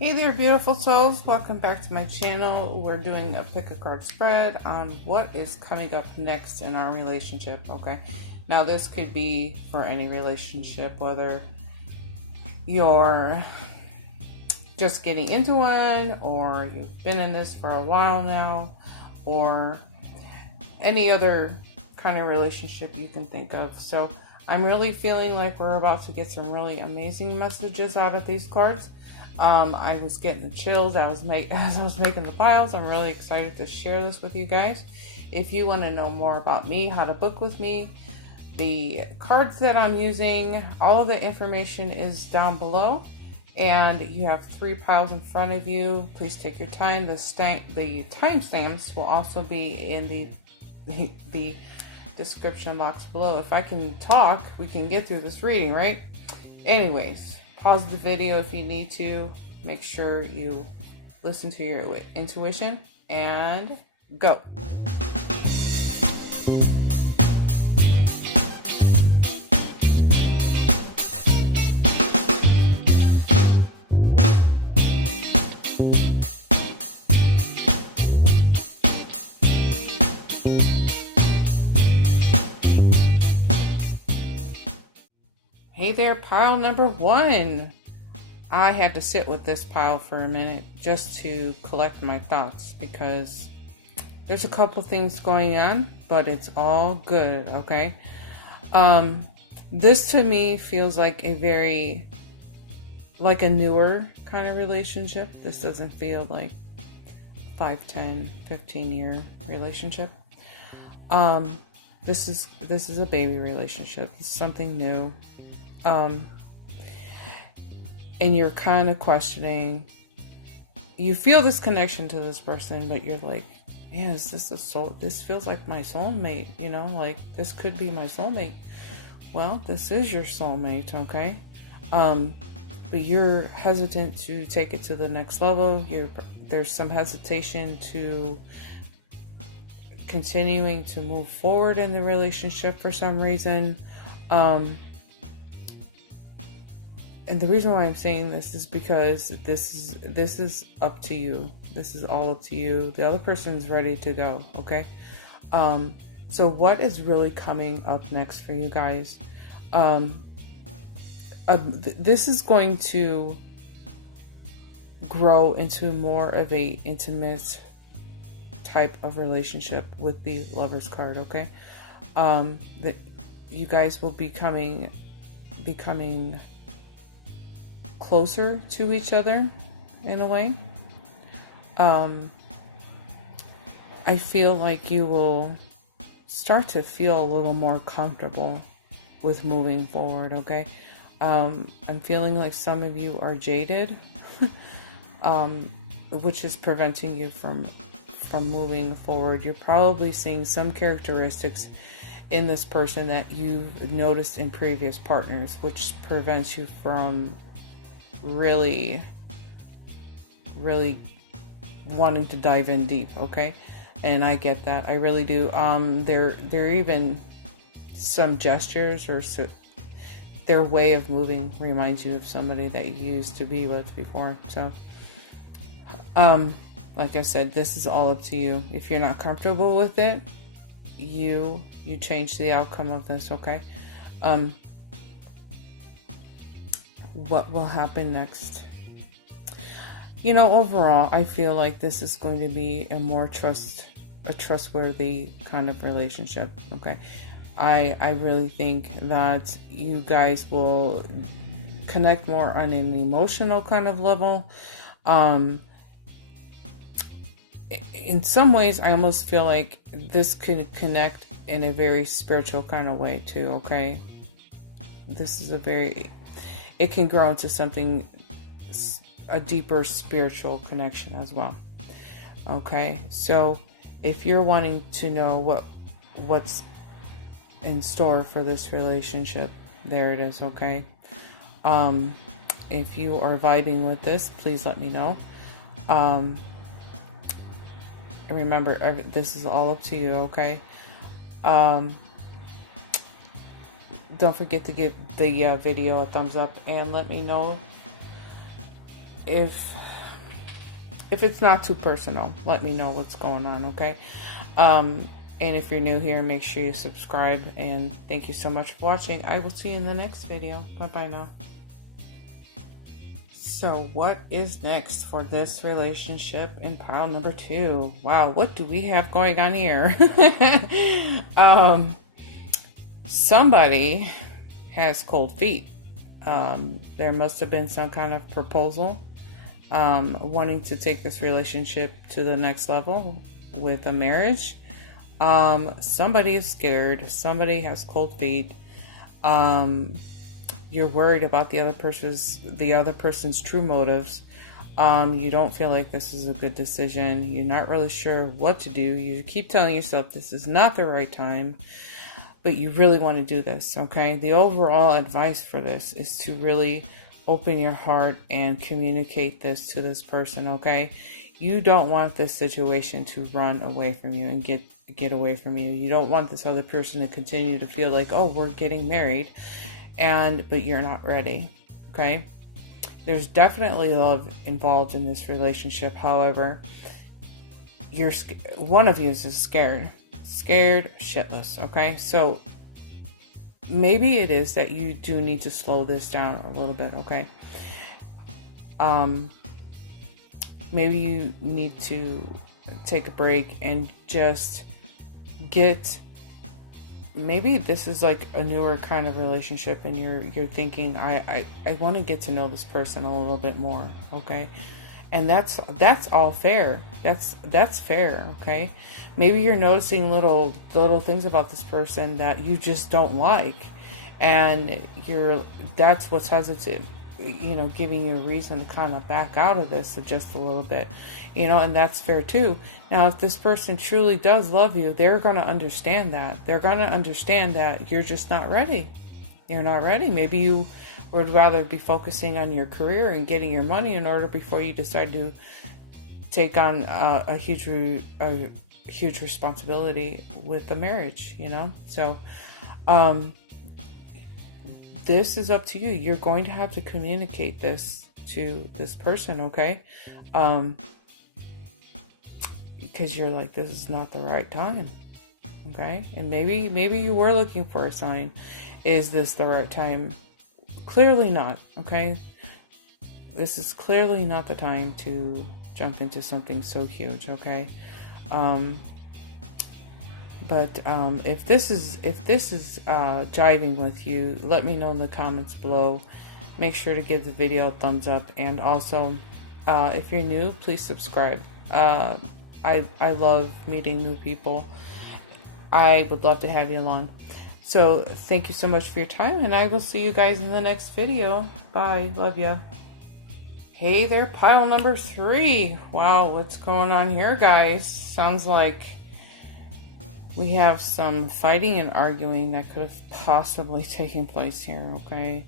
Hey there, beautiful souls. Welcome back to my channel. We're doing a pick a card spread on what is coming up next in our relationship, okay? Now, this could be for any relationship, whether you're just getting into one, or you've been in this for a while now, or any other kind of relationship you can think of. So I'm really feeling like we're about to get some really amazing messages out of these cards. I was getting the chills as I was making the piles. I'm really excited to share this with you guys. If you want to know more about me, how to book with me, the cards that I'm using, all of the information is down below. And you have 3 piles in front of you. Please take your time. The timestamps will also be in the description box below. If I can talk, we can get through this reading, right? Anyways, pause the video if you need to. Make sure you listen to your intuition and go. Hey there, pile number 1. I had to sit with this pile for a minute just to collect my thoughts because there's a couple things going on, but it's all good, okay? This to me feels like a newer kind of relationship. This doesn't feel like 5, 10, 15 year relationship. This is a baby relationship. It's something new. And you're kind of questioning, you feel this connection to this person, but you're like, man, is this this feels like my soulmate, you know, like this could be my soulmate. Well, this is your soulmate, okay? But you're hesitant to take it to the next level. There's some hesitation to continuing to move forward in the relationship for some reason. And the reason why I'm saying this is because this is up to you. This is all up to you. The other person's ready to go, okay? So what is really coming up next for you guys? This is going to grow into more of a intimate type of relationship with the Lover's card, okay? That you guys will be becoming closer to each other in a way. I feel like you will start to feel a little more comfortable with moving forward, okay? I'm feeling like some of you are jaded, which is preventing you from moving forward. You're probably seeing some characteristics in this person that you've noticed in previous partners, which prevents you from really wanting to dive in deep, okay? And I get that, I really do. There are even some gestures or their way of moving reminds you of somebody that you used to be with before. So like I said, this is all up to you. If you're not comfortable with it, you change the outcome of this, okay? What will happen next? You know, overall, I feel like this is going to be a trustworthy kind of relationship, okay? I really think that you guys will connect more on an emotional kind of level. In some ways, I almost feel like this could connect in a very spiritual kind of way too, okay? This is it can grow into something, a deeper spiritual connection as well. Okay, so if you're wanting to know what's in store for this relationship, there it is, okay? If you are vibing with this, please let me know. And remember, this is all up to you, okay? Don't forget to give the video a thumbs up and let me know if If it's not too personal, let me know what's going on, okay? And if you're new here, make sure you subscribe. And thank you so much for watching. I will see you in the next video. Bye-bye now. So what is next for this relationship in pile number 2? Wow, what do we have going on here? Somebody has cold feet. There must have been some kind of proposal, wanting to take this relationship to the next level with a marriage. Somebody is scared. Somebody has cold feet. You're worried about the other person's true motives. You don't feel like this is a good decision. You're not really sure what to do. You keep telling yourself this is not the right time, but you really want to do this, okay? The overall advice for this is to really open your heart and communicate this to this person, okay? You don't want this situation to run away from you and get away from you. You don't want this other person to continue to feel like, oh, we're getting married, but you're not ready, okay? There's definitely love involved in this relationship. However, one of you is scared shitless, okay? So maybe it is that you do need to slow this down a little bit, okay? Maybe you need to take a break and just maybe this is like a newer kind of relationship, and you're thinking, I want to get to know this person a little bit more, okay? And that's all fair. That's fair, okay? Maybe you're noticing little things about this person that you just don't like, and that's what's hesitant, giving you a reason to kind of back out of this just a little bit, and that's fair too. Now, if this person truly does love you, they're going to understand that. They're going to understand that you're just not ready. You're not ready. Maybe you would rather be focusing on your career and getting your money in order before you decide to take on a huge responsibility with the marriage, So, this is up to you. You're going to have to communicate this to this person, okay? Because you're like, this is not the right time, okay? And maybe you were looking for a sign. Is this the right time? Clearly not, okay? This is clearly not the time to jump into something so huge, okay? But if this is jiving with you, let me know in the comments below. Make sure to give the video a thumbs up, and also if you're new, please subscribe. I love meeting new people. I would love to have you along. So thank you so much for your time, and I will see you guys in the next video. Bye. Love ya. Hey there, pile number 3. Wow, what's going on here, guys? Sounds like we have some fighting and arguing that could have possibly taken place here, okay?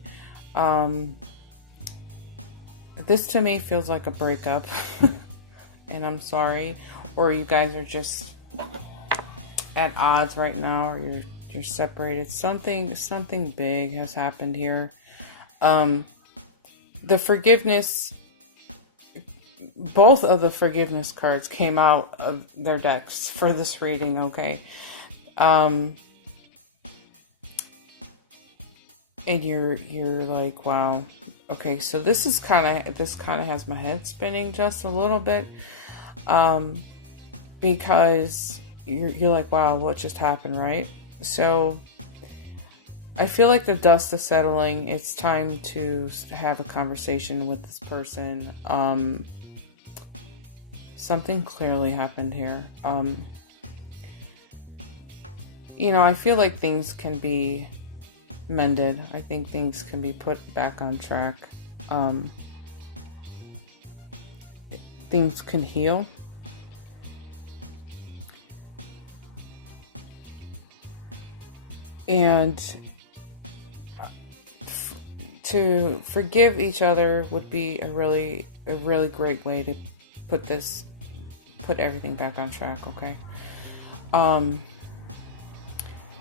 This to me feels like a breakup, and I'm sorry. Or you guys are just at odds right now, or you're separated. Something big has happened here. The forgiveness, both of the forgiveness cards came out of their decks for this reading, okay? And you're like, wow, okay, so this kind of has my head spinning just a little bit, because you're like, wow, what just happened, right? So I feel like the dust is settling. It's time to have a conversation with this person. Something clearly happened here. I feel like things can be mended. I think things can be put back on track. Things can heal. And to forgive each other would be a really great way to put everything back on track, okay?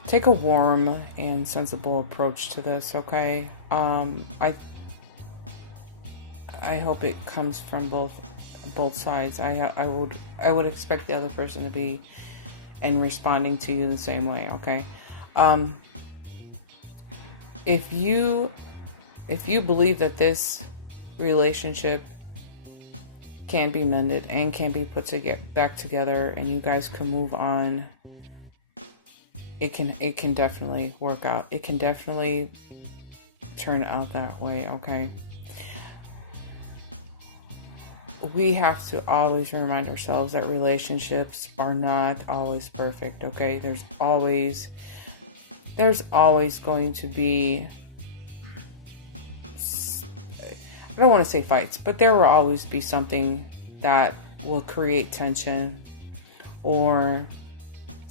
Take a warm and sensible approach to this, okay? I hope it comes from both both sides. I would expect the other person to be and responding to you the same way. Okay. If you believe that this relationship can be mended and can be put to get back together, and you guys can move on, it can definitely work out. It can definitely turn out that way. Okay. We have to always remind ourselves that relationships are not always perfect. Okay. There's always going to be, I don't want to say fights, but there will always be something that will create tension or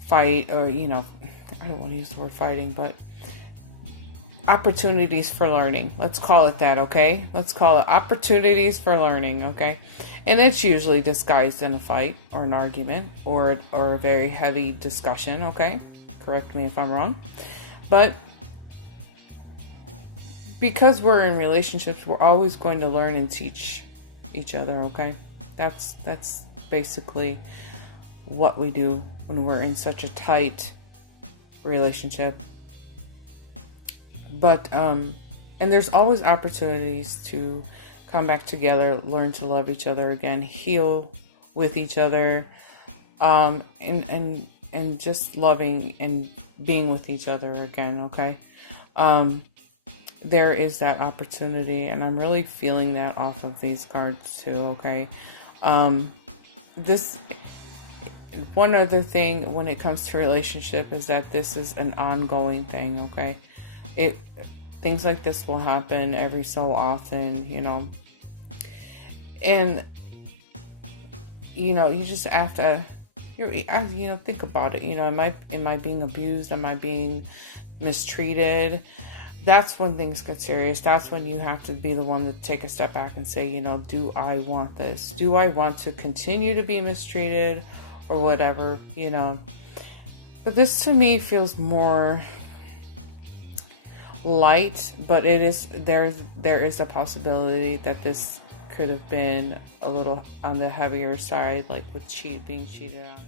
fight, or, I don't want to use the word fighting, but opportunities for learning. Let's call it that, okay? Let's call it opportunities for learning, okay? And it's usually disguised in a fight or an argument or a very heavy discussion, okay? Correct me if I'm wrong. But because we're in relationships, we're always going to learn and teach each other, okay? That's basically what we do when we're in such a tight relationship. But and there's always opportunities to come back together, learn to love each other again, heal with each other, and just loving and being with each other again, okay? There is that opportunity, and I'm really feeling that off of these cards too, okay? This one other thing when it comes to relationship is that this is an ongoing thing, okay? Things like this will happen every so often, and you just have to, think about it. Am I being abused? Am I being mistreated? That's when things get serious. That's when you have to be the one to take a step back and say, do I want this? Do I want to continue to be mistreated or whatever, But this to me feels more light, but there is a possibility that this could have been a little on the heavier side, like with being cheated on.